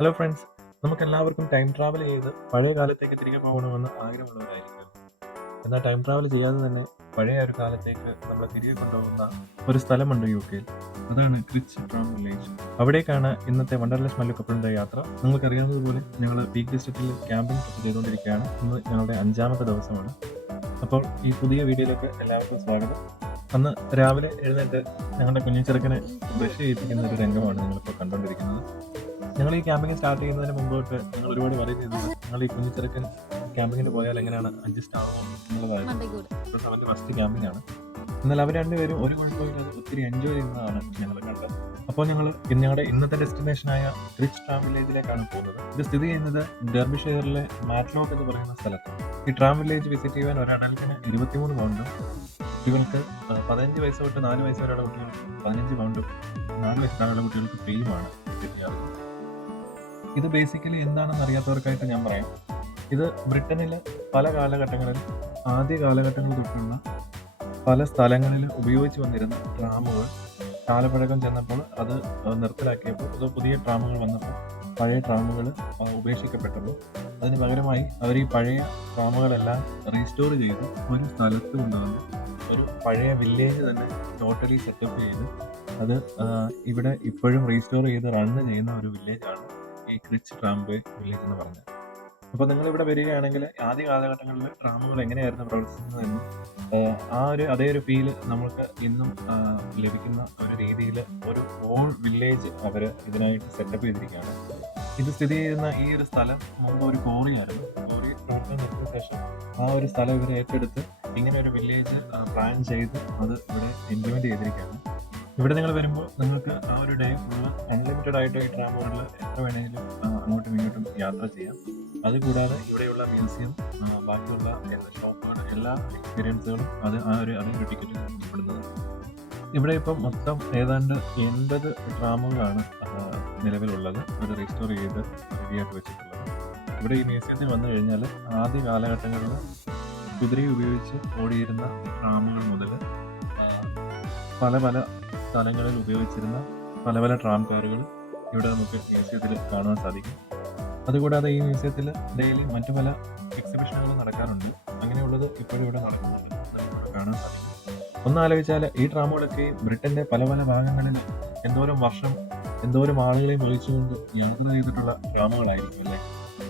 Hello friends നമുക്ക് എല്ലാവർക്കും time travel ചെയ്ത് പഴയ കാലത്തേക്ക് തിരികെ പോകണമെന്ന് ആഗ്രഹമുള്ളവരായിരിക്കും. എന്നാൽ ടൈം ട്രാവൽ ചെയ്യാതെ തന്നെ പഴയ ഒരു കാലത്തേക്ക് നമ്മളെ തിരികെ കൊണ്ടുപോകുന്ന ഒരു സ്ഥലമുണ്ട് യു കെയിൽ അതാണ് ക്രിച്ച് ട്രാം വില്ലേജ് അവിടേക്കാണ് ഇന്നത്തെ വണ്ടർലെസ് മല്ലു യാത്ര. നിങ്ങൾക്കറിയാവുന്നതുപോലെ ഞങ്ങൾ പീക്ക് ഡിസ്ട്രിക്റ്റിൽ ക്യാമ്പിംഗ് ചെയ്തുകൊണ്ടിരിക്കുകയാണ്. ഇന്ന് ഞങ്ങളുടെ അഞ്ചാമത്തെ ദിവസമാണ്. അപ്പോൾ ഈ പുതിയ വീഡിയോയിലേക്ക് എല്ലാവർക്കും സ്വാഗതം. അന്ന് രാവിലെ എഴുന്നേറ്റ് ഞങ്ങളുടെ കുഞ്ഞിച്ചെറുക്കനെ ബ്രഷ് ചെയ്യിപ്പിക്കുന്ന ഒരു രംഗമാണ് നിങ്ങളിപ്പോൾ കണ്ടുകൊണ്ടിരിക്കുന്നത്. ഞങ്ങൾ ഈ ക്യാമ്പിംഗ് സ്റ്റാർട്ട് ചെയ്യുന്നതിന് മുമ്പോട്ട് ഞങ്ങൾ ഒരുപാട് പറയുന്നത് ഞങ്ങൾ ഈ കുഞ്ഞിച്ചെറുക്കൻ ക്യാമ്പിങ്ങിന് പോയാൽ എങ്ങനെയാണ് അഡ്ജസ്റ്റ് ആവുന്നത് എന്നുള്ളതായിരുന്നു. ഫസ്റ്റ് ക്യാമ്പിംഗ് ആണ്. എന്നാൽ അവർ രണ്ടുപേരും ഒരു കുഴപ്പമില്ലാതെ ഒത്തിരി എൻജോയ് ചെയ്യുന്നതാണ് ഞങ്ങൾ കണ്ടത്. അപ്പോൾ ഞങ്ങൾ ഞങ്ങളുടെ ഇന്നത്തെ ഡെസ്റ്റിനേഷനായ റിച്ച് ട്രാം വില്ലേജിലേക്കാണ് പോകുന്നത്. ഇത് സ്ഥിതി ചെയ്യുന്നത് ഡെർബിഷെയറിലെ മാറ്റ്ലോക്ക് എന്ന് പറയുന്ന സ്ഥലത്താണ്. ഈ ട്രാം വില്ലേജ് വിസിറ്റ് ചെയ്യാൻ ഒരടൽക്കിന് ഇരുപത്തിമൂന്ന് പൗണ്ടും കുട്ടികൾക്ക് പതിനഞ്ച് വയസ്സ് തൊട്ട് നാല് വയസ്സ് വരെയുള്ള കുട്ടികൾക്ക് പതിനഞ്ച് പൗണ്ടും നാല് വയസ്സിലാണുള്ള കുട്ടികൾക്ക് ഫ്രീയുമാണ് ചെയ്യാറ് ഇത് ബേസിക്കലി എന്താണെന്ന് അറിയാത്തവർക്കായിട്ട് ഞാൻ പറയാം. ഇത് ബ്രിട്ടനിലെ പല കാലഘട്ടങ്ങളിൽ ആദ്യ കാലഘട്ടങ്ങളിൽ തൊട്ടുള്ള പല സ്ഥലങ്ങളിൽ ഉപയോഗിച്ച് വന്നിരുന്ന ട്രാമുകൾ കാലപ്പഴക്കം ചെന്നപ്പോൾ അത് നിർത്തലാക്കിയപ്പോൾ അത് പുതിയ ട്രാമുകൾ വന്നപ്പോൾ പഴയ ട്രാമുകൾ ഉപേക്ഷിക്കപ്പെട്ടപ്പോൾ അതിന് പകരമായി അവർ ഈ പഴയ ട്രാമുകളെല്ലാം റീസ്റ്റോർ ചെയ്ത് ഒരു സ്ഥലത്ത് കൊണ്ടുവന്ന് ഒരു പഴയ വില്ലേജ് തന്നെ ടോട്ടലി സെറ്റപ്പ് ചെയ്ത് അത് ഇവിടെ ഇപ്പോഴും റീസ്റ്റോർ ചെയ്ത് റണ്ണ് ചെയ്യുന്ന ഒരു വില്ലേജാണ് ഈ ക്രിച്ച് ട്രാംബേ വില്ലേജ് എന്ന് പറഞ്ഞത്. അപ്പോൾ നിങ്ങൾ ഇവിടെ വരികയാണെങ്കിൽ ആദ്യ കാലഘട്ടങ്ങളിൽ ട്രാമുകൾ എങ്ങനെയായിരുന്നു പ്രവർത്തിക്കുന്നതെന്നും ആ ഒരു അതേ ഒരു ഫീൽ നമുക്ക് ഇന്നും ലഭിക്കുന്ന ഒരു രീതിയിൽ ഒരു ഓൾ വില്ലേജ് അവർ ഇതിനായിട്ട് സെറ്റപ്പ് ചെയ്തിരിക്കുകയാണ്. ഇത് സ്ഥിതി ചെയ്യുന്ന ഈ ഒരു സ്ഥലം മുമ്പ് ഒരു കോറിയായിരുന്നു കോറി പ്രവർത്തനത്തിന് ശേഷം ആ ഒരു സ്ഥലം ഇവർ ഏറ്റെടുത്ത് ഇങ്ങനെ ഒരു വില്ലേജ് പ്ലാൻ ചെയ്ത് അത് ഇവിടെ ഇംപ്ലിമെന്റ് ചെയ്തിരിക്കുകയാണ്. ഇവിടെ നിങ്ങൾ വരുമ്പോൾ നിങ്ങൾക്ക് ആ ഒരു ഡേ ഫുള്ള് അൺലിമിറ്റഡ് ആയിട്ട് ഈ ട്രാമുകളിൽ എത്ര വേണമെങ്കിലും അങ്ങോട്ടും ഇങ്ങോട്ടും യാത്ര ചെയ്യാം. അതുകൂടാതെ ഇവിടെയുള്ള മ്യൂസിയം ബാക്കിയുള്ള എല്ലാ ഷോപ്പുകൾ എല്ലാ എക്സ്പീരിയൻസുകളും അത് ആ ഒരു അതിന്റെ ടിക്കറ്റ് ഉൾപ്പെടുന്നത്. ഇവിടെ ഇപ്പം മൊത്തം ഏതാണ്ട് എൺപത് ട്രാമുകളാണ് നിലവിലുള്ളത്. ഒരു റീസ്റ്റോർ ചെയ്ത് റെഡിയാക്കി വെച്ചിട്ടുള്ളത്. ഇവിടെ ഈ മ്യൂസിയത്തിൽ വന്നു കഴിഞ്ഞാൽ ആദ്യ കാലഘട്ടങ്ങളിൽ കുതിരയെ ഉപയോഗിച്ച് ഓടിയിരുന്ന ട്രാമുകൾ മുതൽ പല പല സ്ഥലങ്ങളിൽ ഉപയോഗിച്ചിരുന്ന പല പല ട്രാം കാറുകൾ ഇവിടെ നമുക്ക് മ്യൂസിയത്തിൽ കാണാൻ സാധിക്കും. അതുകൂടാതെ ഈ മ്യൂസിയത്തിൽ ഡെയിലി മറ്റു പല എക്സിബിഷനുകളും നടക്കാറുണ്ട്. അങ്ങനെയുള്ളത് ഇപ്പോഴും ഇവിടെ നടക്കുന്നുണ്ട്. കാണാൻ സാധിക്കും. ഒന്ന് ആലോചിച്ചാൽ ഈ ട്രാമുകളൊക്കെ ബ്രിട്ടന്റെ പല പല ഭാഗങ്ങളിൽ എന്തോരം വർഷം എന്തോരം ആളുകളെ വിളിച്ചുകൊണ്ട് യാത്ര ചെയ്തിട്ടുള്ള ട്രാമുകളായിരിക്കും അല്ലേ?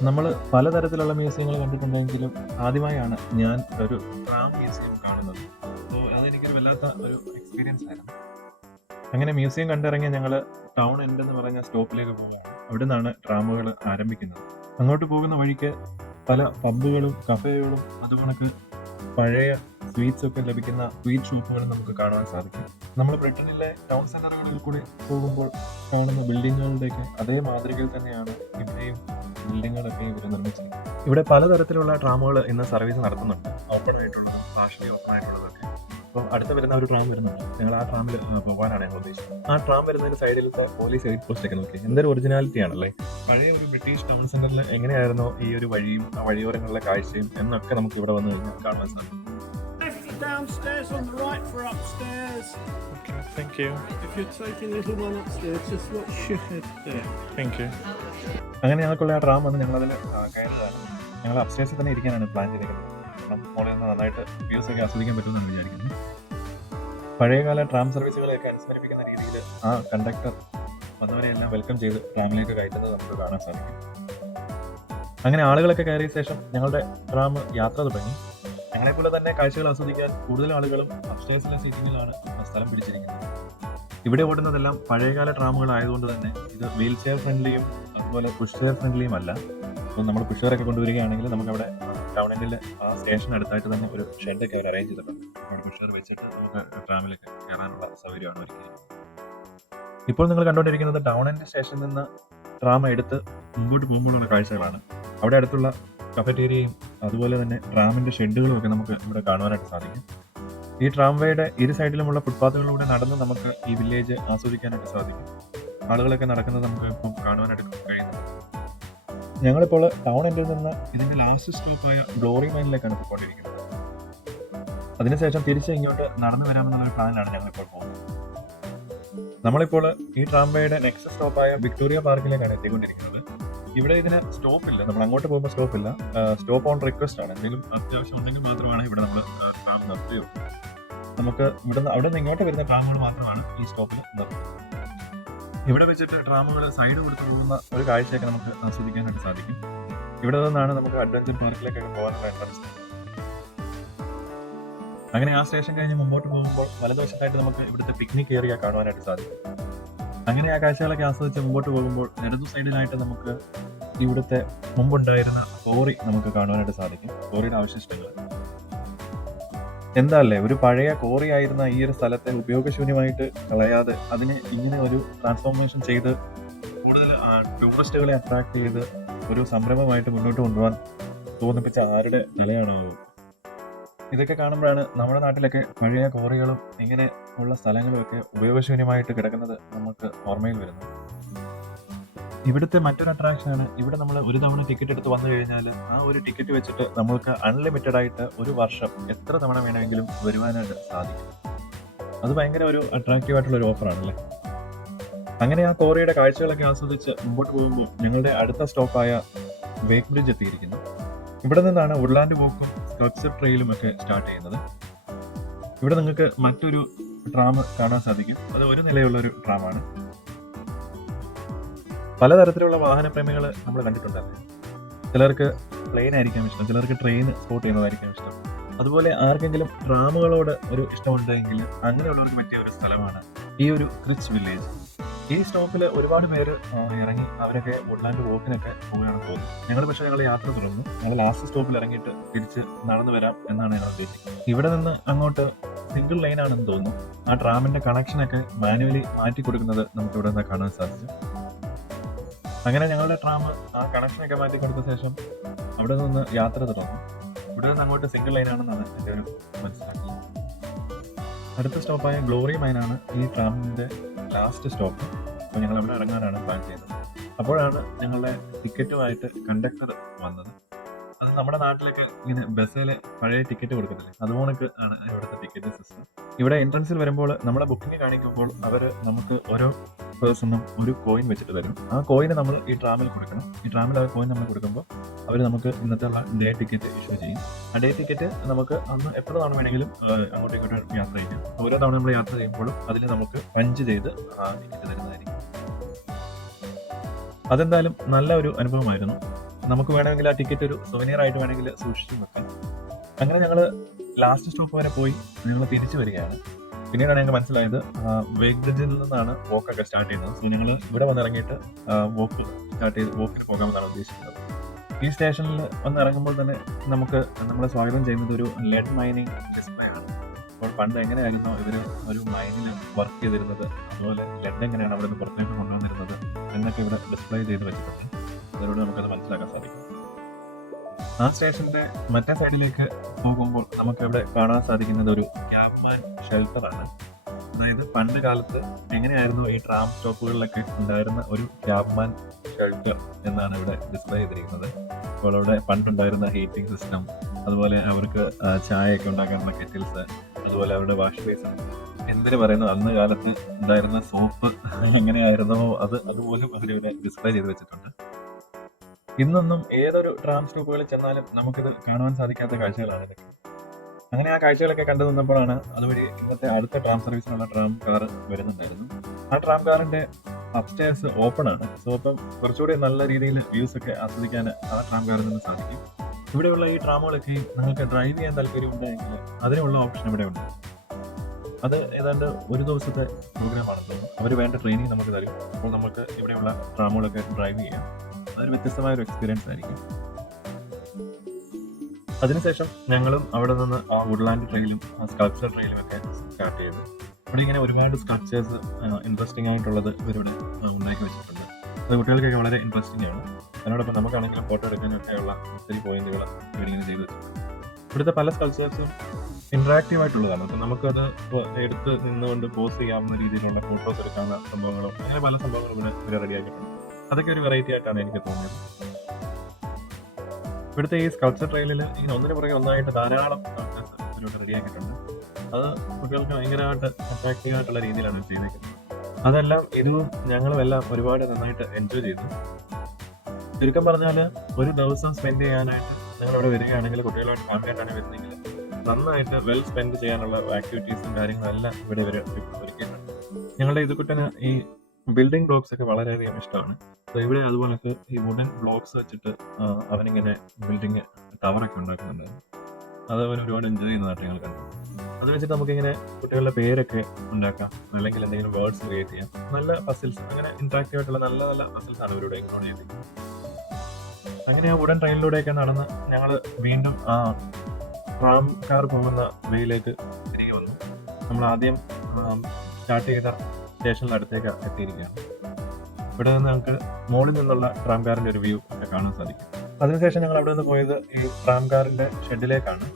നമ്മൾ പലതരത്തിലുള്ള മ്യൂസിയങ്ങൾ കണ്ടിട്ടുണ്ടെങ്കിലും ആദ്യമായാണ് ഞാൻ ഒരു ട്രാം മ്യൂസിയം കാണുന്നത്. അപ്പോൾ അതെനിക്കൊരു വല്ലാത്ത ഒരു എക്സ്പീരിയൻസ് ആയിരുന്നു. അങ്ങനെ മ്യൂസിയം കണ്ടിറങ്ങി ഞങ്ങൾ ടൗൺ എൻഡ് എന്ന് പറഞ്ഞ സ്റ്റോപ്പിലേക്ക് പോവുകയാണ്. അവിടെ നിന്നാണ് ട്രാമുകൾ ആരംഭിക്കുന്നത്. അങ്ങോട്ട് പോകുന്ന വഴിക്ക് പല പബ്ബുകളും കഫേകളും അതുകണക്ക് പഴയ സ്വീറ്റ്സ് ഒക്കെ ലഭിക്കുന്ന സ്വീറ്റ് ഷോപ്പുകളും നമുക്ക് കാണാൻ സാധിക്കും. നമ്മൾ ബ്രിട്ടനിലെ ടൗൺ സെന്ററുകളിൽ കൂടി പോകുമ്പോൾ കാണുന്ന ബിൽഡിങ്ങുകളുടെയൊക്കെ അതേ മാതൃകയിൽ തന്നെയാണ് ഇവിടെയും ബിൽഡിങ്ങുകളൊക്കെ ഇവർ നിർമ്മിച്ചിരിക്കുന്നത്. ഇവിടെ പലതരത്തിലുള്ള ട്രാമുകൾ ഇന്ന് സർവീസ് നടത്തുന്നുണ്ട്. ഓപ്പൺ ആയിട്ടുള്ളതും പാർഷ്യലി ഓപ്പൺ ആയിട്ടുള്ളതൊക്കെ. അപ്പം അടുത്ത വരുന്ന ഒരു ട്രാം വരുന്നുണ്ട്. ഞങ്ങൾ ആ ട്രാമിൽ പോകാനാണ് ഞങ്ങൾ ഉദ്ദേശിച്ചത്. ആ ട്രാം വരുന്നതിന് സൈഡിലത്തെ പോലീസ് എയ്ഡ് പോസ്റ്റ് ഒക്കെ നോക്കി എന്തൊരു ഒറിജിനാലിറ്റി ആണല്ലേ? പഴയ ഒരു ബ്രിട്ടീഷ് ടൗൺ സെന്ററിൽ എങ്ങനെയായിരുന്നു ഈ ഒരു വഴിയും ആ വഴിയോരങ്ങളിലെ കാഴ്ചയും എന്നൊക്കെ നമുക്ക് ഇവിടെ വന്നു കഴിഞ്ഞാൽ കാണാൻ സാധിക്കും. Downstairs on the right for upstairs. If you're taking little one upstairs, just watch your head there. Thank you അങ്ങനെ ഞങ്ങൾക്കുള്ള ആ ട്രാം വന്ന് ഞങ്ങളതിൽ കയറുകയാണ്. ഞങ്ങൾ അപ്സ്റ്റേഴ്സിൽ തന്നെ ഇരിക്കാനാണ് പ്ലാൻ ചെയ്തിരിക്കുന്നത് കാരണം മോളിൽ നിന്ന് നന്നായിട്ട് വ്യൂസ് ഒക്കെ ആസ്വദിക്കാൻ പറ്റുമെന്നാണ് വിചാരിക്കുന്നത്. പഴയകാല ട്രാം സർവീസുകളെയൊക്കെ അനുസ്മരിപ്പിക്കുന്ന രീതിയിൽ ആ കണ്ടക്ടർ വന്നവരെയെല്ലാം വെൽക്കം ചെയ്ത് ട്രാമിലേക്ക് കയറ്റുന്നത് നമുക്ക് കാണാൻ സാധിക്കും. അങ്ങനെ ആളുകളൊക്കെ കയറിയ ശേഷം ഞങ്ങളുടെ ട്രാം യാത്ര തുടങ്ങി. ഞങ്ങളെപ്പോലെ തന്നെ കാഴ്ചകൾ ആസ്വദിക്കാൻ കൂടുതൽ ആളുകളും അപ്സ്റ്റേഴ്സിലെ സീറ്റിങ്ങിലാണ് സ്ഥലം പിടിച്ചിരിക്കുന്നത്. ഇവിടെ ഓടുന്നതെല്ലാം പഴയകാല ട്രാമുകൾ ആയതുകൊണ്ട് തന്നെ ഇത് വീൽ ചെയർ ഫ്രണ്ട്ലിയും അതുപോലെ പുഷ് ചെയർ ഫ്രണ്ട്ലിയും അല്ല. അപ്പോൾ നമ്മൾ പുഷ് ചെയർ ഒക്കെ കൊണ്ടുവരികയാണെങ്കിൽ നമുക്ക് അവിടെ ടൗണിന്റെ ആ സ്റ്റേഷൻ അടുത്തായിട്ട് തന്നെ ഒരു ഷെഡൊക്കെ അവർ അറേഞ്ച് ചെയ്തിട്ടുണ്ട്. ചെയർ വെച്ചിട്ട് നമുക്ക് ട്രാമിലൊക്കെ കയറാനുള്ള സൗകര്യമാണ് ഒരിക്കലും. ഇപ്പോൾ നിങ്ങൾ കണ്ടുകൊണ്ടിരിക്കുന്നത് ടൗണിന്റെ സ്റ്റേഷനിൽ നിന്ന് ട്രാം എടുത്ത് മുമ്പോട്ട് പോകുമ്പോഴുള്ള കാഴ്ചകളാണ്. അവിടെ അടുത്തുള്ള കഫറ്റേരിയയും അതുപോലെ തന്നെ ട്രാമിന്റെ ഷെഡുകളും ഒക്കെ നമുക്ക് ഇവിടെ കാണുവാനായിട്ട് സാധിക്കും. ഈ ട്രാംവേയുടെ ഇരു സൈഡിലുമുള്ള ഫുട്പാത്തുകളിലൂടെ നടന്ന് നമുക്ക് ഈ വില്ലേജ് ആസ്വദിക്കാനായിട്ട് സാധിക്കും. ആളുകളൊക്കെ നടക്കുന്നത് നമുക്ക് ഇപ്പം കാണുവാനായിട്ട് കഴിയുന്നത് ഞങ്ങളിപ്പോൾ ടൗൺ എൻഡിൽ നിന്ന് ഇതിന്റെ ലാസ്റ്റ് സ്റ്റോപ്പായ ഗ്ലോറി മൈനിലേക്കാണ് പോയിക്കൊണ്ടിരിക്കുന്നത്. അതിനുശേഷം തിരിച്ച് ഇങ്ങോട്ട് നടന്നു വരാമെന്നുള്ള ഒരു പ്ലാനിലാണ് ഞങ്ങളിപ്പോൾ പോകുന്നത്. നമ്മളിപ്പോൾ ഈ ട്രാംവേയുടെ നെക്സ്റ്റ് സ്റ്റോപ്പായ വിക്ടോറിയ പാർക്കിലേക്കാണ് എത്തിക്കൊണ്ടിരിക്കുന്നത്. ഇവിടെ ഇതിന് സ്റ്റോപ്പ് ഇല്ല. നമ്മൾ അങ്ങോട്ട് പോകുമ്പോൾ സ്റ്റോപ്പ് ഇല്ല. സ്റ്റോപ്പ് ഓൺ റിക്വസ്റ്റ് ആണ്. എന്തെങ്കിലും അത്യാവശ്യം ഉണ്ടെങ്കിൽ മാത്രമാണ് ഇവിടെ നമ്മൾ ട്രാം നിർത്തുകയുള്ളൂ. നമുക്ക് ഇവിടെ അവിടെ നിന്ന് ഇങ്ങോട്ട് വരുന്ന ട്രാമുകൾ മാത്രമാണ് ഈ സ്റ്റോപ്പിൽ നിർത്തുന്നത്. ഇവിടെ വെച്ചിട്ട് ട്രാമുകൾ സൈഡ് കൊടുത്ത് പോകുന്ന ഒരു കാഴ്ചയൊക്കെ നമുക്ക് ആസ്വദിക്കാനായിട്ട് സാധിക്കും. ഇവിടെ നിന്നാണ് നമുക്ക് അഡ്വഞ്ചർ പാർക്കിലേക്കൊക്കെ പോകാനുള്ള എൻട്രൻസ് അങ്ങനെ ആ സ്റ്റേഷൻ കഴിഞ്ഞ് മുമ്പോട്ട് പോകുമ്പോൾ വലതുവശത്തായിട്ട് നമുക്ക് ഇവിടുത്തെ പിക്നിക് ഏരിയ കാണുവാനായിട്ട് സാധിക്കും. അങ്ങനെ ആ കാഴ്ചകളൊക്കെ ആസ്വദിച്ച് മുമ്പോട്ട് പോകുമ്പോൾ ഇടതു സൈഡിലായിട്ട് നമുക്ക് ഇവിടുത്തെ മുമ്പുണ്ടായിരുന്ന കോറി നമുക്ക് കാണുവാനായിട്ട് സാധിക്കും. കോറിയുടെ അവശിഷ്ടങ്ങൾ. എന്താ അല്ലേ ഒരു പഴയ കോറി ആയിരുന്ന ഈ ഒരു സ്ഥലത്തെ ഉപയോഗശൂന്യമായിട്ട് കളയാതെ അതിനെ ഇങ്ങനെ ഒരു ട്രാൻസ്ഫോർമേഷൻ ചെയ്ത് കൂടുതൽ ടൂറിസ്റ്റുകളെ അട്രാക്ട് ചെയ്ത് ഒരു സംരംഭമായിട്ട് മുന്നോട്ട് കൊണ്ടുപോകാൻ തോന്നിപ്പിച്ച ആരുടെ നിലയാണോ ഇതൊക്കെ കാണുമ്പോഴാണ് നമ്മുടെ നാട്ടിലൊക്കെ പഴയ കോറികളും ഇങ്ങനെ ഉള്ള സ്ഥലങ്ങളും ഒക്കെ ഉപയോഗശൂന്യമായിട്ട് കിടക്കുന്നത് നമുക്ക് ഓർമ്മയിൽ വരുന്നത്. ഇവിടുത്തെ മറ്റൊരു അട്രാക്ഷൻ ആണ്. ഇവിടെ നമ്മൾ ഒരു തവണ ടിക്കറ്റ് എടുത്ത് വന്നു കഴിഞ്ഞാൽ ആ ഒരു ടിക്കറ്റ് വെച്ചിട്ട് നമ്മൾക്ക് അൺലിമിറ്റഡ് ആയിട്ട് ഒരു വർഷം എത്ര തവണ വേണമെങ്കിലും വരുവാനായിട്ട് സാധിക്കും. അത് ഭയങ്കര ഒരു അട്രാക്റ്റീവ് ആയിട്ടുള്ള ഒരു ഓഫറാണല്ലേ അങ്ങനെ ആ കോറിയുടെ കാഴ്ചകളൊക്കെ ആസ്വദിച്ച് മുമ്പോട്ട് പോകുമ്പോൾ ഞങ്ങളുടെ അടുത്ത സ്റ്റോപ്പായ വേക്ക് ബ്രിഡ്ജ് എത്തിയിരിക്കുന്നു. ഇവിടെ നിന്നാണ് വുഡ്ലാൻഡ് വോക്കും സ്കൾപ്ചർ ട്രെയിലും ഒക്കെ സ്റ്റാർട്ട് ചെയ്യുന്നത്. ഇവിടെ നിങ്ങൾക്ക് മറ്റൊരു ട്രാം കാണാൻ സാധിക്കും. അത് ഒരു നിലയുള്ള ഒരു ട്രാമാണ് പലതരത്തിലുള്ള വാഹന പ്രേമികൾ നമ്മൾ കണ്ടിട്ടുണ്ടായിരുന്നു. ചിലർക്ക് പ്ലെയിൻ ആയിരിക്കാം ഇഷ്ടം ചിലർക്ക് ട്രെയിൻ സ്പോട്ട് ചെയ്യുന്നതായിരിക്കാം ഇഷ്ടം. അതുപോലെ ആർക്കെങ്കിലും ട്രാമുകളോട് ഒരു ഇഷ്ടമുണ്ടെങ്കിൽ അങ്ങനെയുള്ളവർക്ക് പറ്റിയ ഒരു സ്ഥലമാണ് ഈ ഒരു ക്രിച്ച് വില്ലേജ് ഈ സ്റ്റോപ്പിൽ ഒരുപാട് പേര് ഇറങ്ങി അവരൊക്കെ ഉള്ളാണ്ട് വോക്കിനൊക്കെ പോവുകയാണ് പോകുന്നത്. ഞങ്ങൾ പക്ഷേ ഞങ്ങൾ യാത്ര തുടർന്നു. ഞങ്ങൾ ലാസ്റ്റ് സ്റ്റോപ്പിൽ ഇറങ്ങിയിട്ട് തിരിച്ച് നടന്നു വരാം എന്നാണ് ഞങ്ങൾ ഉദ്ദേശിക്കുന്നത്. ഇവിടെ നിന്ന് അങ്ങോട്ട് സിംഗിൾ ലൈൻ ആണെന്ന് തോന്നുന്നു. ആ ട്രാമിന്റെ കണക്ഷനൊക്കെ മാനുവലി മാറ്റി കൊടുക്കുന്നത് നമുക്ക് ഇവിടെ നിന്ന് കാണാൻ സാധിച്ചു. അങ്ങനെ ഞങ്ങളുടെ ട്രാം ആ കണക്ഷനൊക്കെ മാറ്റി കൊടുത്ത ശേഷം അവിടെ നിന്ന് യാത്ര തുടർന്നു ഇവിടെ നിന്ന് അങ്ങോട്ട് സിംഗിൾ ലൈൻ ആണെന്നാണ് എന്റെ ഒരു മനസ്സിലാക്കി അടുത്ത സ്റ്റോപ്പായ ഗ്ലോറി മൈനാണ് ഈ ട്രാമിന്റെ ലാസ്റ്റ് സ്റ്റോപ്പ് അപ്പോൾ ഞങ്ങൾ അവിടെ ഇറങ്ങാനാണ് പ്ലാൻ ചെയ്തത്. അപ്പോഴാണ് ഞങ്ങളുടെ ടിക്കറ്റുമായിട്ട് കണ്ടക്ടർ വന്നത്. അത് നമ്മുടെ നാട്ടിലൊക്കെ ഇങ്ങനെ ബസ്സിൽ പഴയ ടിക്കറ്റ് കൊടുക്കുന്നില്ലേ? അതുപോലൊക്കെ ആണ് ഇവിടുത്തെ ടിക്കറ്റ് സിസ്റ്റം ഇവിടെ എൻട്രൻസിൽ വരുമ്പോൾ നമ്മളെ ബുക്കിംഗ് കാണിക്കുമ്പോൾ അവർ നമുക്ക് ഓരോ പേഴ്സണും ഒരു കോയിൻ വെച്ചിട്ട് തരും. ആ കോയിന് നമ്മൾ ഈ ട്രാമിൽ കൊടുക്കണം. ഈ ട്രാമിൽ ആ കോയിൻ നമ്മൾ കൊടുക്കുമ്പോൾ അവർ നമുക്ക് ഇന്നത്തെ ഉള്ള ഡേ ടിക്കറ്റ് ഇഷ്യൂ ചെയ്യും. ആ ഡേ ടിക്കറ്റ് നമുക്ക് അന്ന് എത്ര തവണ വേണമെങ്കിലും അങ്ങോട്ടും ഇങ്ങോട്ടും യാത്ര ചെയ്യാം. ഓരോ തവണ നമ്മൾ യാത്ര ചെയ്യുമ്പോഴും അതിൽ നമുക്ക് പഞ്ച് ചെയ്ത് ആ ടിക്കറ്റ് തരുന്നതായിരിക്കും. അതെന്തായാലും നല്ല ഒരു അനുഭവമായിരുന്നു. നമുക്ക് വേണമെങ്കിൽ ആ ടിക്കറ്റ് ഒരു സൊവനിയർ ആയിട്ട് വേണമെങ്കിൽ സൂക്ഷിച്ചു വെക്കാം. അങ്ങനെ ഞങ്ങൾ ലാസ്റ്റ് സ്റ്റോപ്പ് വരെ പോയി. ഞങ്ങൾ തിരിച്ചു വരികയാണ്. പിന്നീടാണ് ഞങ്ങൾക്ക് മനസ്സിലായത് വേഗതയിൽ ബ്രിഡ്ജിൽ നിന്നാണ് വോക്കൊക്കെ സ്റ്റാർട്ട് ചെയ്യുന്നത് സോ ഞങ്ങൾ ഇവിടെ വന്നിറങ്ങിയിട്ട് വോക്ക് സ്റ്റാർട്ട് ചെയ്ത് വോക്കിൽ പോകാമെന്നാണ് ഉദ്ദേശിക്കുന്നത്. ഈ സ്റ്റേഷനിൽ വന്ന് ഇറങ്ങുമ്പോൾ തന്നെ നമുക്ക് നമ്മളെ സ്വാഗതം ചെയ്യുന്നത് ഒരു ലെഡ് മൈനിങ് ഡിസ്പ്ലേ ആണ്. അപ്പോൾ പണ്ട് എങ്ങനെയായിരുന്നു ഇവർ ഒരു മൈനിൽ വർക്ക് ചെയ്തിരുന്നത്? അതുപോലെ ലെഡ് എങ്ങനെയാണ് അവിടെ നിന്ന് പുറത്തേക്ക് കൊണ്ടുവന്നിരുന്നത്? എന്നൊക്കെ ഇവിടെ ഡിസ്പ്ലേ ചെയ്ത് വെച്ചിട്ടുണ്ട്. അതിലൂടെ നമുക്കത് മനസ്സിലാക്കാൻ സാധിക്കും. ആ സ്റ്റേഷന്റെ മറ്റേ സൈഡിലേക്ക് പോകുമ്പോൾ നമുക്ക് ഇവിടെ കാണാൻ സാധിക്കുന്നത് ഒരു ക്യാബ്മാൻ ഷെൽട്ടറാണ് അതായത് പണ്ട് കാലത്ത് എങ്ങനെയായിരുന്നു ഈ ട്രാം സ്റ്റോപ്പുകളിലൊക്കെ ഉണ്ടായിരുന്ന ഒരു ക്യാബ്മാൻ ഷെൽട്ടർ എന്നാണ് ഇവിടെ ഡിസ്പ്ലേ ചെയ്തിരിക്കുന്നത്. അപ്പോൾ അവിടെ പണ്ടുണ്ടായിരുന്ന ഹീറ്റിംഗ് സിസ്റ്റം അതുപോലെ അവർക്ക് ചായയൊക്കെ ഉണ്ടാക്കാനുള്ള കെറ്റിൽസ് അതുപോലെ അവരുടെ വാഷ് ബേസിൻ എന്തിനു പറയുന്നു അന്ന് കാലത്ത് ഉണ്ടായിരുന്ന സോപ്പ് എങ്ങനെയായിരുന്നോ അത് അതുപോലും അവരിവിടെ ഡിസ്പ്ലേ ചെയ്ത് വെച്ചിട്ടുണ്ട്. ഇന്നൊന്നും ഏതൊരു ട്രാം സ്റ്റോപ്പുകളിൽ ചെന്നാലും നമുക്കിത് കാണുവാൻ സാധിക്കാത്ത കാഴ്ചകളാണ് ഇതൊക്കെ. അങ്ങനെ ആ കാഴ്ചകളൊക്കെ കണ്ടു നിന്നപ്പോഴാണ് അതുവഴി ഇന്നത്തെ അടുത്ത ട്രാം സർവീസിനുള്ള ട്രാം കാർ വരുന്നുണ്ടായിരുന്നു. ആ ട്രാം കാറിന്റെ അപ്സ്റ്റേഴ്സ് ഓപ്പൺ ആണ്. സോ അപ്പം കുറച്ചുകൂടി നല്ല രീതിയിൽ വ്യൂസ് ഒക്കെ ആസ്വദിക്കാൻ ആ ട്രാം കാറിൽ നിന്ന് സാധിക്കും. ഇവിടെയുള്ള ഈ ട്രാമുകളൊക്കെ നിങ്ങൾക്ക് ഡ്രൈവ് ചെയ്യാൻ താല്പര്യം ഉണ്ടെങ്കിൽ അതിനുള്ള ഓപ്ഷൻ ഇവിടെ ഉണ്ട്. അത് ഏതാണ്ട് ഒരു ദിവസത്തെ പ്രോഗ്രാം ആണെന്ന് അവർ വേണ്ട ട്രെയിനിങ് നമുക്ക് തരും. അപ്പോൾ നമുക്ക് ഇവിടെയുള്ള ട്രാമുകളൊക്കെ ഡ്രൈവ് ചെയ്യാം. അതൊരു വ്യത്യസ്തമായ ഒരു എക്സ്പീരിയൻസ് ആയിരിക്കും. അതിനുശേഷം ഞങ്ങളും അവിടെ നിന്ന് ആ വുഡ്ലാൻഡ് ട്രെയിലും ആ സ്കൾപ്ചർ ട്രെയിലും ഒക്കെ സ്റ്റാർട്ട് ചെയ്തു. അവിടെ ഇങ്ങനെ ഒരുപാട് സ്കൾപ്ചേഴ്സ് ഇൻട്രസ്റ്റിംഗ് ആയിട്ടുള്ളത് ഇവരിവിടെ ഉണ്ടാക്കി വെച്ചിട്ടുണ്ട്. അത് കുട്ടികൾക്കൊക്കെ വളരെ ഇൻട്രസ്റ്റിംഗ് ആണ്. അതിനോടൊപ്പം നമുക്കാണെങ്കിലും ഫോട്ടോ എടുക്കാനൊക്കെയുള്ള ഒത്തിരി പോയിന്റുകൾ ഇവരിങ്ങനെ ചെയ്തു ഇവിടുത്തെ പല സ്കൾപ്ചേഴ്സും ഇന്ററാക്റ്റീവ് ആയിട്ടുള്ളതാണ്. അപ്പം നമുക്കത് എടുത്ത് നിന്നുകൊണ്ട് പോസ് ചെയ്യാവുന്ന രീതിയിലുള്ള ഫോട്ടോസ് എടുക്കാവുന്ന സംഭവങ്ങളും അങ്ങനെ പല സംഭവങ്ങളും ഇവിടെ ഇവർ റെഡിയാക്കിയിട്ടുണ്ട് അതൊക്കെ ഒരു വെറൈറ്റി ആയിട്ടാണ് എനിക്ക് തോന്നിയത്. ഇവിടുത്തെ ഈ സ്കൾച്ചർ ട്രെയിലിൽ ഇങ്ങനെ ഒന്നിനു പുറകെ ഒന്നായിട്ട് ധാരാളം റെഡി റെഡിയാക്കിയിട്ടുണ്ട് അത് കുട്ടികൾക്ക് ഭയങ്കരമായിട്ട് അട്രാക്റ്റീവ് ആയിട്ടുള്ള രീതിയിലാണ് ചെയ്തേക്കുന്നത്. അതെല്ലാം ഇതും ഞങ്ങളും എല്ലാം ഒരുപാട് നന്നായിട്ട് എൻജോയ് ചെയ്തു. ചുരുക്കം പറഞ്ഞാൽ ഒരു ദിവസം സ്പെൻഡ് ചെയ്യാനായിട്ട് നിങ്ങൾ ഇവിടെ വരികയാണെങ്കിൽ കുട്ടികളുമായിട്ട് ഫാമിലിയായിട്ടാണ് വരുന്നതെങ്കിൽ നന്നായിട്ട് വെൽ സ്പെൻഡ് ചെയ്യാനുള്ള ആക്ടിവിറ്റീസും കാര്യങ്ങളും എല്ലാം ഇവിടെ ഇവർ ഒരുക്കിയിട്ടുണ്ട് ഞങ്ങളുടെ ഇതുകുട്ടന് ഈ ബിൽഡിംഗ് ബ്ലോക്സ് ഒക്കെ വളരെയധികം ഇഷ്ടമാണ്. അപ്പോൾ ഇവിടെ അതുപോലൊക്കെ ഈ വുഡൻ ബ്ലോക്സ് വെച്ചിട്ട് അവനിങ്ങനെ ബിൽഡിങ് ടവറൊക്കെ ഉണ്ടാക്കുന്നുണ്ടായിരുന്നു അത് അവൻ ഒരുപാട് എൻജോയ് ചെയ്യുന്നതായിട്ട് ഞങ്ങൾ കണ്ടു. അത് വെച്ചിട്ട് നമുക്കിങ്ങനെ കുട്ടികളുടെ പേരൊക്കെ ഉണ്ടാക്കാം. അല്ലെങ്കിൽ എന്തെങ്കിലും വേർഡ്സ് ക്രിയേറ്റ് ചെയ്യാം. നല്ല പസിൽസ് അങ്ങനെ ഇൻട്രാക്റ്റീവ് ആയിട്ടുള്ള നല്ല നല്ല പസിൽസ് ആണ് ഇവരുടെ ഇങ്ങോട്ട് അങ്ങനെ ആ ഉടൻ ട്രെയിനിലൂടെയൊക്കെ നടന്ന് ഞങ്ങൾ വീണ്ടും ആ ട്രാം കാർ പോകുന്ന വേയിലേക്ക് തിരികെ വന്നു. നമ്മൾ ആദ്യം സ്റ്റാർട്ട് ചെയ്ത സ്റ്റേഷനിൽ അടുത്തേക്ക് എത്തിയിരിക്കുകയാണ്. ഇവിടെ നിന്ന് നമുക്ക് മുകളിൽ നിന്നുള്ള ട്രാം കാറിന്റെ ഒരു വ്യൂ ഒക്കെ കാണാൻ സാധിക്കും. അതിനുശേഷം ഞങ്ങൾ അവിടെ നിന്ന് പോയത് ഈ ട്രാം കാറിന്റെ ഷെഡിലേക്കാണ്.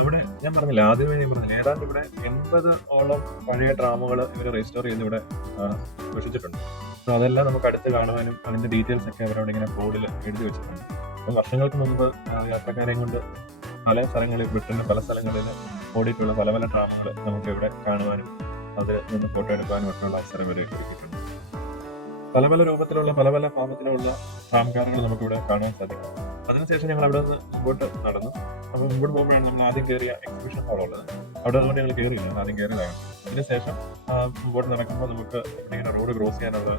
അവിടെ ഞാൻ പറഞ്ഞില്ല ആദ്യമേ ഞാൻ പറഞ്ഞില്ല ഏതാണ്ട് ഇവിടെ എൺപത് ഓളം പഴയ ട്രാമുകൾ ഇവർ രജിസ്റ്റർ ചെയ്ത് ഇവിടെ സൂക്ഷിച്ചിട്ടുണ്ട്. സോ അതെല്ലാം നമുക്ക് അടുത്ത് കാണുവാനും അതിന്റെ ഡീറ്റെയിൽസ് ഒക്കെ അവരോട് ഇങ്ങനെ ബോർഡിൽ എഴുതി വെച്ചിട്ടുണ്ട്. അപ്പം വർഷങ്ങൾക്ക് മുമ്പ് യാത്രക്കാരെയും കൊണ്ട് പല സ്ഥലങ്ങളിൽ ബ്രിട്ടനിലെ പല സ്ഥലങ്ങളിൽ ഓടിയിട്ടുള്ള പല പല ട്രാമുകൾ നമുക്ക് ഇവിടെ കാണുവാനും അതിൽ നിന്ന് ഫോട്ടോ എടുക്കാനും ഒക്കെ ഉള്ള അവസരം വരെ ഒരുക്കിയിട്ടുണ്ട്. പല പല രൂപത്തിലുള്ള പല പല ഫാമത്തിലുള്ള ഫാംകാരങ്ങൾ നമുക്കിവിടെ കാണാൻ സാധിക്കും. അതിനുശേഷം ഞങ്ങൾ അവിടെ നിന്ന് മുമ്പോട്ട് നടന്നു. അപ്പോൾ മുമ്പോട്ട് പോകുമ്പോഴാണ് നമ്മൾ ആദ്യം കയറിയ എക്സിബിഷൻ ഹാൾ ഉള്ളത്. അവിടെ അതുകൊണ്ട് ഞങ്ങൾ കയറിയില്ല. ആദ്യം കയറിയതാണ്. അതിനുശേഷം മുമ്പോട്ട് നടക്കുമ്പോൾ നമുക്ക് ഇങ്ങനെ റോഡ് ക്രോസ് ചെയ്യാനുള്ള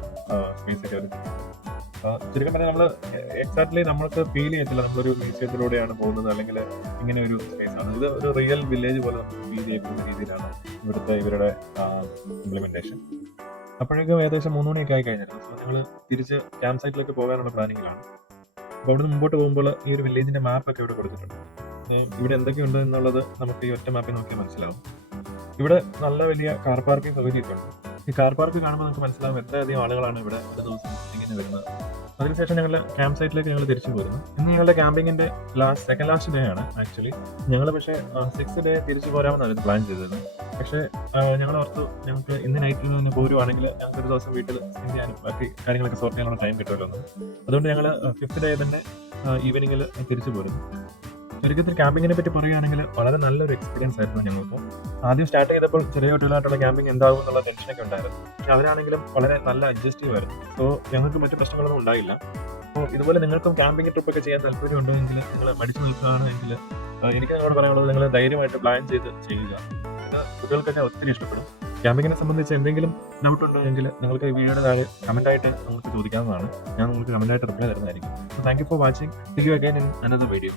സ്പേസ് കയറി ചുരുക്കം പറഞ്ഞാൽ നമ്മൾ എക്സാക്ട്ലി നമ്മൾക്ക് ഫീൽ ചെയ്യത്തില്ല. നമ്മളൊരു മ്യൂസിയത്തിലൂടെയാണ് പോകുന്നത്. അല്ലെങ്കിൽ ഇങ്ങനെ ഒരു സ്പേസ് ആണ്. ഇത് ഒരു റിയൽ വില്ലേജ് പോലെ നമുക്ക് ഫീൽ ചെയ്യുന്ന രീതിയിലാണ്. ഇവിടുത്തെ ഇവരുടെ ഇംപ്ലിമെന്റേഷൻ അപ്പോഴേക്കും ഏകദേശം മൂന്ന് മണിയൊക്കെ ആയി കഴിഞ്ഞിരുന്നു. സോ ഞങ്ങൾ തിരിച്ച് ക്യാമ്പ് സൈറ്റിലേക്ക് പോകാനുള്ള പ്ലാനിങ്ങിലാണ്. അപ്പോൾ അവിടെ നിന്ന് മുമ്പോട്ട് പോകുമ്പോൾ ഈ ഒരു വില്ലേജിന്റെ മാപ്പൊക്കെ ഇവിടെ കൊടുത്തിട്ടുണ്ട്. ഇവിടെ എന്തൊക്കെയുണ്ട് എന്നുള്ളത് നമുക്ക് ഈ ഒറ്റ മാപ്പിൽ നോക്കിയാൽ മനസ്സിലാവും. ഇവിടെ നല്ല വലിയ കാർ പാർക്കിംഗ് സൗകര്യമൊക്കെ ഉണ്ട്. ഈ കാർ പാർക്ക് കാണുമ്പോൾ നമുക്ക് മനസ്സിലാവും എത്രയധികം ആളുകളാണ് ഇവിടെ ഒരു ദിവസം ഇങ്ങനെ വരുന്നത്. അതിനുശേഷം ഞങ്ങൾ ക്യാമ്പ് സൈറ്റിലേക്ക് ഞങ്ങൾ തിരിച്ചു പോരുന്നു. ഇന്ന് ഞങ്ങളുടെ ക്യാമ്പിങ്ങിന്റെ ലാസ്റ്റ് സെക്കൻഡ് ലാസ്റ്റ് ഡേ ആണ് ആക്ച്വലി ഞങ്ങൾ പക്ഷേ സിക്സ് ഡേ തിരിച്ചു പോരാമെന്നായിരുന്നു പ്ലാൻ ചെയ്തത്. പക്ഷേ ഞങ്ങൾ ഓർത്തു ഞങ്ങൾക്ക് ഇന്ന് നൈറ്റിൽ നിന്ന് പോരുവാണെങ്കിൽ ഞങ്ങൾക്ക് ഒരു ദിവസം വീട്ടിൽ സ്പെൻഡ് ചെയ്യാനും ബാക്കി കാര്യങ്ങളൊക്കെ സോർട്ട് ചെയ്യാനുള്ള ടൈം കിട്ടുമല്ലോ അതുകൊണ്ട് ഞങ്ങൾ ഫിഫ്ത്ത് ഡേ തന്നെ ഈവനിങ്ങിൽ തിരിച്ചു പോരുന്നു. ചുരുക്കത്തിൽ ക്യാമ്പിങ്ങിനെ പറ്റി പറയുകയാണെങ്കിൽ വളരെ നല്ലൊരു എക്സ്പീരിയൻസ് ആയിരുന്നു ഞങ്ങൾക്ക്. ആദ്യം സ്റ്റാർട്ട് ചെയ്തപ്പോൾ ചെറിയ കുട്ടികളായിട്ടുള്ള ക്യാമ്പിംഗ് എന്താകും എന്നുള്ള ടെൻഷനൊക്കെ ഉണ്ടായിരുന്നു. പക്ഷെ അവരാണെങ്കിലും വളരെ നല്ല അഡ്ജസ്റ്റീവ് ആയിരുന്നു. സോ ഞങ്ങൾക്ക് മറ്റു പ്രശ്നങ്ങളൊന്നും ഉണ്ടായില്ല. അപ്പോൾ ഇതുപോലെ നിങ്ങൾക്കും ക്യാമ്പിംഗ് ട്രിപ്പ് ഒക്കെ ചെയ്യാൻ താല്പര്യമുണ്ടോ എങ്കിൽ നിങ്ങൾ മടിച്ചു നിൽക്കുകയാണെങ്കിൽ എനിക്ക് നിങ്ങളോട് പറയാനുള്ളത് നിങ്ങൾ ധൈര്യമായിട്ട് പ്ലാൻ ചെയ്ത് ചെയ്യുക. ഇത് കുട്ടികൾക്കൊക്കെ ഒത്തിരി ഇഷ്ടപ്പെടും. ക്യാമ്പിങ്ങിനെ സംബന്ധിച്ച് എന്തെങ്കിലും ഡൗട്ട് ഉണ്ടോ എങ്കിൽ നിങ്ങൾക്ക് ഈ വീഡിയോയുടെ താഴെ കമന്റായിട്ട് നിങ്ങൾക്ക് ചോദിക്കാവുന്നതാണ്. ഞാൻ നിങ്ങൾക്ക് കമന്റായിട്ട് റിപ്ലൈ തരുന്നതായിരിക്കും. So thank you for watching you again in another video